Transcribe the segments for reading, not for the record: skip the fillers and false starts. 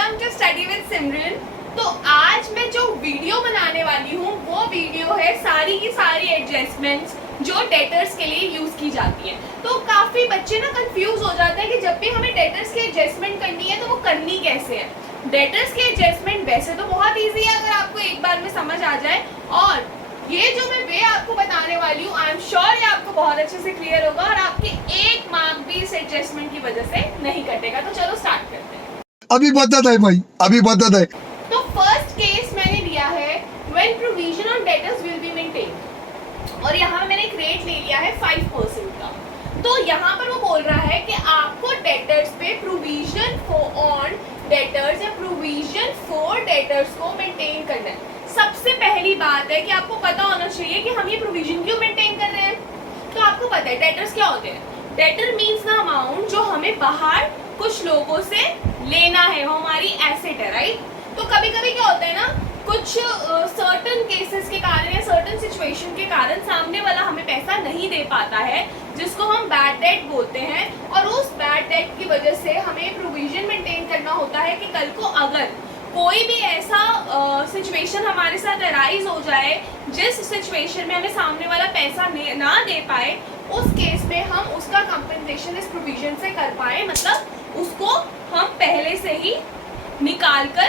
Welcome to study with सिमरन। तो आज मैं जो वीडियो बनाने वाली हूँ वो वीडियो है सारी की सारी एडजस्टमेंट्स जो डेटर्स के लिए यूज की जाती है। तो काफी बच्चे ना कंफ्यूज हो जाते हैं कि जब भी हमें डेटर्स की एडजस्टमेंट करनी है तो वो करनी कैसे है। डेटर्स की एडजस्टमेंट वैसे तो बहुत ईजी है अगर आपको एक बार में समझ आ जाए, और ये जो मैं वे आपको बताने वाली हूँ आई एम श्योर ये आपको बहुत अच्छे से क्लियर होगा और आपके एक मार्क भी इस एडजस्टमेंट की वजह से नहीं कटेगा। तो चलो स्टार्ट करते हैं। अभी बता दे भाई, अभी बता दे। तो फर्स्ट केस मैंने लिया है when provision on debtors will be maintained, और यहाँ मैंने एक रेट ले लिया है 5% का। तो यहाँ पर वो बोल रहा है कि आपको डेटर्स पे प्रोविजन ऑन डेटर्स या प्रोविजन फॉर डेटर्स को मेंटेन करना है। सबसे पहली बात है कि आपको पता होना चाहिए कि हम ये प्रोविजन क्यों मेंटेन कर रहे हैं। तो आपको पता है डेटर्स क्या होते हैं। डेटर मीन्स द अमाउंट जो हमें बाहर कुछ लोगों से लेना है, वो हमारी एसेट है, राइट। तो कभी कभी क्या होता है ना, कुछ सर्टन केसेस के कारण या सर्टन सिचुएशन के कारण सामने वाला हमें पैसा नहीं दे पाता है, जिसको हम बैड डेट बोलते हैं, और उस बैड डेट की वजह से हमें प्रोविजन मेंटेन करना होता है कि कल को अगर कोई भी ऐसा सिचुएशन हमारे साथ अराइज हो जाए जिस सिचुएशन में हमें सामने वाला पैसा ना दे पाए, उस केस में हम उसका कंपनसेशन इस प्रोविजन से कर पाए, मतलब उसको हम पहले से ही निकाल कर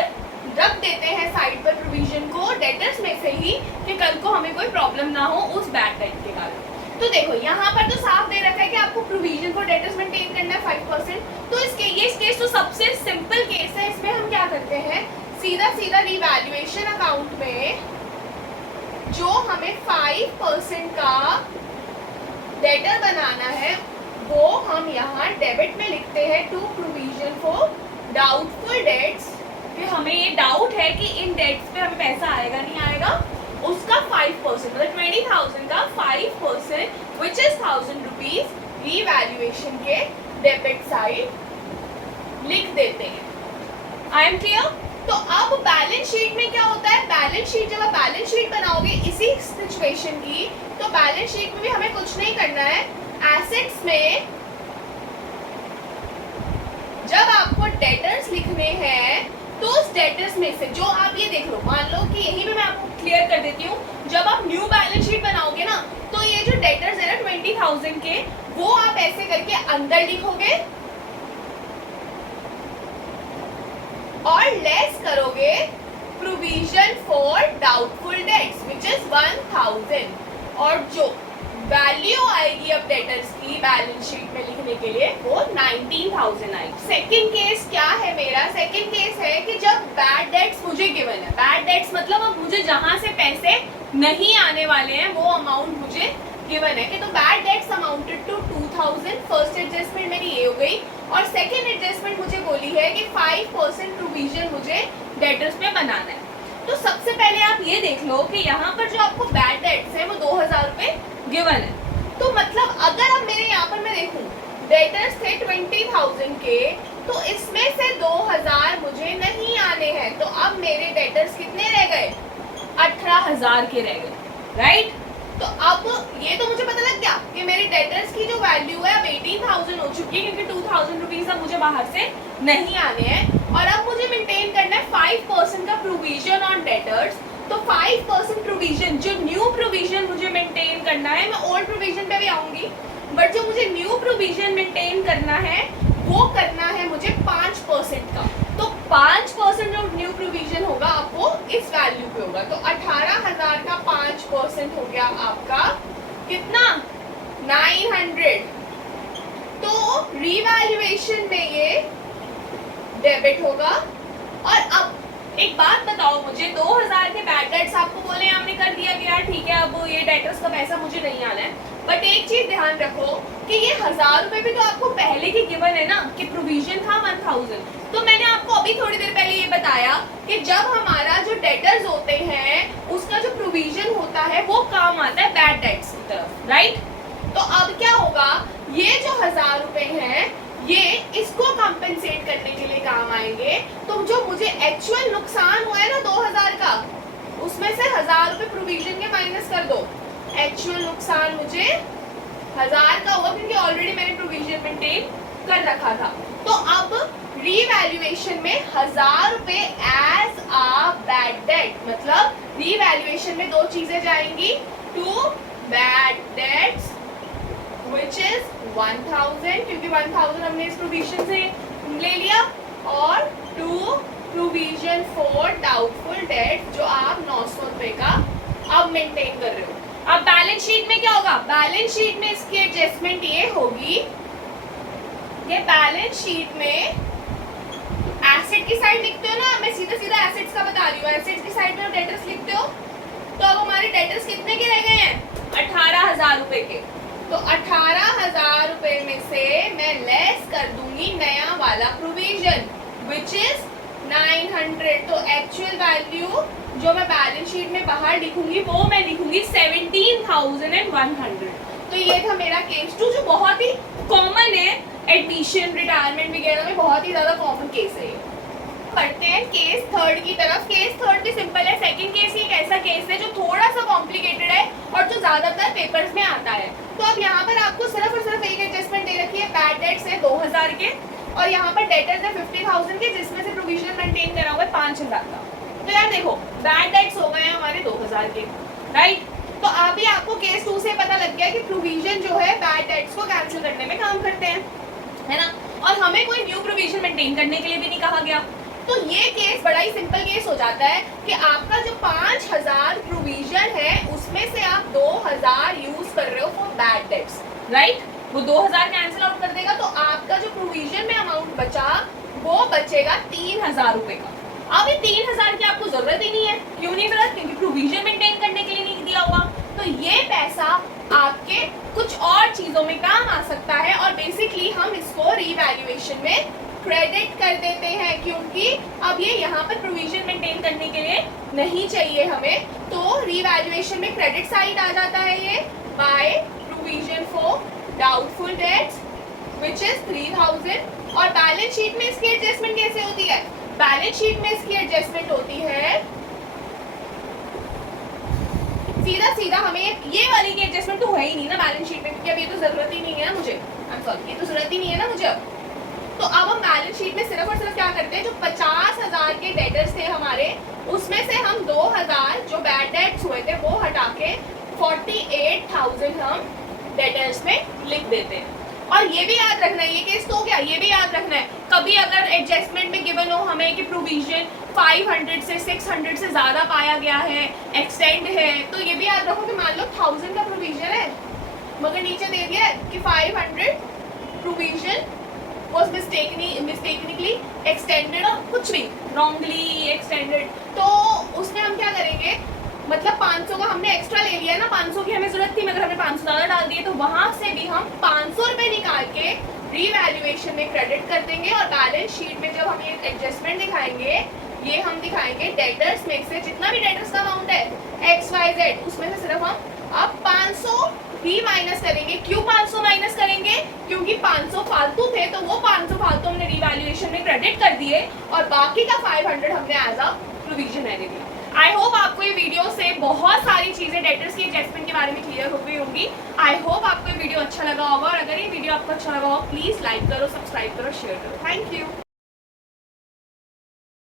रख देते हैं साइड पर प्रोविजन को डेटर्स में से ही, कि कल को हमें कोई प्रॉब्लम ना हो उस बैड डेट के कारण। तो देखो यहाँ पर तो साफ दे रखा है कि आपको प्रोविजन फॉर डेटर्स मेंटेन करना है 5%। तो ये केस तो सबसे सिंपल केस है। इसमें हम क्या करते हैं, सीधा रिवैल्यूएशन अकाउंट में जो हमें 5% का डेटर बनाना है वो हम यहाँ डेबिट में लिखते हैं to provision for doubtful debts, कि हमें ये डाउट है कि इन डेट्स पे हमें पैसा आएगा नहीं आएगा, उसका 5% मतलब 20,000 का 5% विच इज 1000 रुपीज रीवैल्यूएशन के डेबिट साइड लिख देते हैं। I am clear. तो अब बैलेंस शीट में क्या होता है, बैलेंस शीट जब आप बैलेंस शीट बनाओगे इसी सिचुएशन की, तो बैलेंस शीट में भी हमें कुछ नहीं करना है। एसेट्स में जब आपको डेटर्स लिखने हैं तो उस डेटर्स में से जो आप ये देख लो, मान लो कि यही पे मैं आपको क्लियर कर देती हूँ, जब आप न्यू बैलेंस शीट बनाओगे ना तो ये जो डेटर्स है ना 20,000 के, वो आप ऐसे करके अंदर लिखोगे और लेस करोगे provision for doubtful dates which is 1000, और जो वैल्यू आएगी अब डेटर्स की बैलेंस शीट में लिखने के लिए वो 19,000 आएगी। सेकंड केस क्या है मेरा, सेकंड केस है कि जब बैड डेट्स मुझे गिवन है, बैड डेट्स मतलब अब मुझे जहां से पैसे नहीं आने वाले हैं वो अमाउंट मुझे गिवन है कि तो bad debts amounted to 2000। First adjustment मेरी ये हो गई, और सेकेंड एडजस्टमेंट मुझे बोली है कि 5% प्रोविजन मुझे डेटर्स में बनाना है। तो सबसे पहले आप ये देख लो कि यहाँ पर जो आपको बैड डेट्स है वो 2,000 रुपए गिवन है। तो मतलब अगर अब मेरे यहाँ पर मैं देखूं डेटर्स थे 20,000 के, तो इसमें से 2,000 मुझे नहीं आने हैं, तो अब मेरे डेटर्स कितने रह गए, 18,000 के रह गए, राइट। तो अब ये तो मुझे पता लग गया कि मेरे डेटर्स की जो वैल्यू है अब 18,000 हो चुकी है, क्योंकि 2,000 रुपीज अब मुझे बाहर से नहीं आने हैं, और अब मुझे मेंटेन करना है 5% का प्रोविजन ऑन डेटर्स। तो 5% प्रोविजन, जो न्यू प्रोविजन मुझे मेंटेन करना है, मैं ओल्ड प्रोविजन पे भी आऊंगी, बट जो मुझे न्यू प्रोविजन मेंटेन करना है वो करना है मुझे 5% का। तो 5% जो न्यू प्रोविजन होगा अब वो इस वैल्यू पे होगा, तो 18,000 का 5% हो गया आपका कितना, 900। तो रिवैल्यूएशन में ये डेबिट होगा। और अब एक बात बताओ मुझे, 2,000 के बैड डेट्स आपको बोले हमने कर दिया गया, ठीक है, अब ये डेटर्स का पैसा मुझे नहीं आना है, बट एक चीज ध्यान रखो कि ये 1,000 रुपए भी तो आपको पहले की गिवन है ना, कि प्रोविजन था 1,000। तो मैंने आपको अभी थोड़ी देर पहले ये बताया कि जब हमारा जो डेटर्स होते हैं उसका जो प्रोविजन होता है वो काम आता है बैड डेट्स की तरफ, राइट। तो अब क्या होगा, ये जो 1,000 रुपए हैं ये इसको कंपेंसेट करने के लिए काम आएंगे। तो जो मुझे एक्चुअल नुकसान हुआ है ना 2,000 का, उसमें से 1,000 रुपए प्रोविजन के माइनस कर दो, एक्चुअल नुकसान मुझे 1,000 का हुआ क्योंकि ऑलरेडी मैंने प्रोविजन मेंटेन कर रखा था। तो अब रीवैल्यूएशन में 1000 रुपए एज अ बैड डेट, मतलब रीवैल्यूएशन में दो चीजें जाएंगी, 2 बैड डेट्स विच इज 1000, क्योंकि 1000 हमने इस प्रोविजन से ले लिया, और 2 प्रोविजन फॉर डाउटफुल डेट जो आप 900 रुपए का अब मेंटेन कर रहे हो। अब बैलेंस शीट में क्या होगा, बैलेंस शीट में इसकी एडजस्टमेंट ये होगी कि बैलेंस शीट में एसेट की साइड लिखते हो ना, मैं सीधा सीधा एसेट्स का बता रही हूँ, एसेट्स की साइड में डेटर्स लिखते हो, तो अब हमारे डेटर्स कितने के रह गए हैं, 18,000 रुपए के। तो 18,000 रुपए में से मैं लेस कर दूंगी नया वाला प्रोविजन विच इज 900। तो एक्चुअल वैल्यू जो मैं बैलेंस शीट में बाहर लिखूंगी वो मैं लिखूंगी 17,100। तो ये था मेरा केस 2 जो बहुत ही कॉमन है, एडमिशन रिटायरमेंट वगैरह में बहुत ही ज्यादा कॉमन केस है। पढ़ते हैं केस 3 की तरफ। केस 3 भी सिंपल है। सेकंड केस एक ऐसा केस है जो थोड़ा सा कॉम्प्लिकेटेड है और जो ज्यादातर पेपर्स में आता है। तो अब यहाँ पर आपको सिर्फ और सिर्फ एक एडजस्टमेंट दे रखी है, बैड डेट्स है 2000 के, और यहाँ पर डेटर्स है 50,000 के, जिसमें से प्रोविजन मेंटेन करा हुआ है 5,000 का। तो यार देखो बैड डेट्स हो गए हैं हमारे 2000 के, राइट। तो अभी आपको केस 2 से पता लग गया कि प्रोविजन जो है बैड डेट्स को कैंसिल करने में काम करते हैं, है ना, और हमें कोई न्यू प्रोविजन मेंटेन करने के लिए भी नहीं कहा गया। तो ये केस बड़ा ही सिंपल केस हो जाता है कि आपका जो 5,000 प्रोविजन है उसमें से आप 2,000 यूज कर रहे हो फॉर बैड डेट्स, राइट। वो 2,000 कैंसिल आउट कर देगा, तो आपका जो प्रोविजन में अमाउंट बचा वो बचेगा 3,000 रुपए का। अब ये 3,000 की आपको जरूरत ही नहीं है, क्यों नहीं जरूरत, क्योंकि प्रोविजन मेंटेन करने के लिए नहीं दिया हुआ। तो ये पैसा आपके कुछ और चीजों में काम आ सकता है, और बेसिकली हम इसको रीवैल्यूएशन में क्रेडिट कर देते हैं, क्योंकि अब ये यहाँ पर प्रोविजन मेंटेन करने के लिए नहीं चाहिए हमें। तो रीवैल्यूएशन में क्रेडिट साइड आ जाता है ये by provision for doubtful dates which is 3,000। और बैलेंस शीट में इसकी एडजस्टमेंट कैसे होती है, बैलेंस शीट में इसकी एडजस्टमेंट होती है सीधा सीधा, हमें ये वाली की एडजस्टमेंट तो है ही नहीं ना बैलेंस शीट में, क्योंकि अब ये तो जरूरत ही नहीं है ना मुझे, आई एम सॉरी, ये तो जरूरत ही नहीं है ना मुझे अब। तो अब हम बैलेंस शीट में सिर्फ और सिर्फ क्या करते हैं, जो 50,000 के डेटर्स थे हमारे, उसमें से हम 2,000 जो बैड डेट्स हुए थे वो हटा के 48,000 हम डेटर्स में लिख देते हैं। और ये भी याद रखना है, ये केस तो क्या, ये भी याद रखना है, कभी अगर एडजस्टमेंट में गिवन हो हमें कि प्रोविजन 500 से 600 से ज्यादा पाया गया है, एक्सटेंड है, तो ये भी याद रखो कि मान लो 1000 का प्रोविजन है मगर नीचे दे दिया है कि 500 प्रोविजन was mistakenly extended और कुछ भी wrongly extended, तो उसमें हम क्या करेंगे, मतलब 500 का हमने एक्स्ट्रा ले लिया ना, 500 की हमें जरूरत थी मगर हमने 500 ज्यादा डाल दिए, तो वहां से भी हम 500 रुपए निकाल के रीवैल्यूएशन में क्रेडिट कर देंगे। और बैलेंस शीट में जब हम ये एडजस्टमेंट दिखाएंगे, ये हम दिखाएंगे डेटर्स में से जितना भी डेटर्स का अमाउंट है XYZ, उसमें से सिर्फ हम अब 500 ही माइनस करेंगे। क्यों 500 माइनस करेंगे, क्योंकि 500 फालतू थे, तो वो 500 फालतू हमने रीवैल्यूएशन में क्रेडिट कर दिए और बाकी का 500 हमने एज अ प्रोविजन दे दिया। आई होप आपको ये वीडियो से बहुत सारी चीजें डेटर्स की एडजस्टमेंट के बारे में क्लियर हो गई होंगी। आई होप आपको ये वीडियो अच्छा लगा होगा, और अगर ये वीडियो आपको अच्छा लगा हो प्लीज लाइक करो, सब्सक्राइब करो, शेयर करो। Thank you.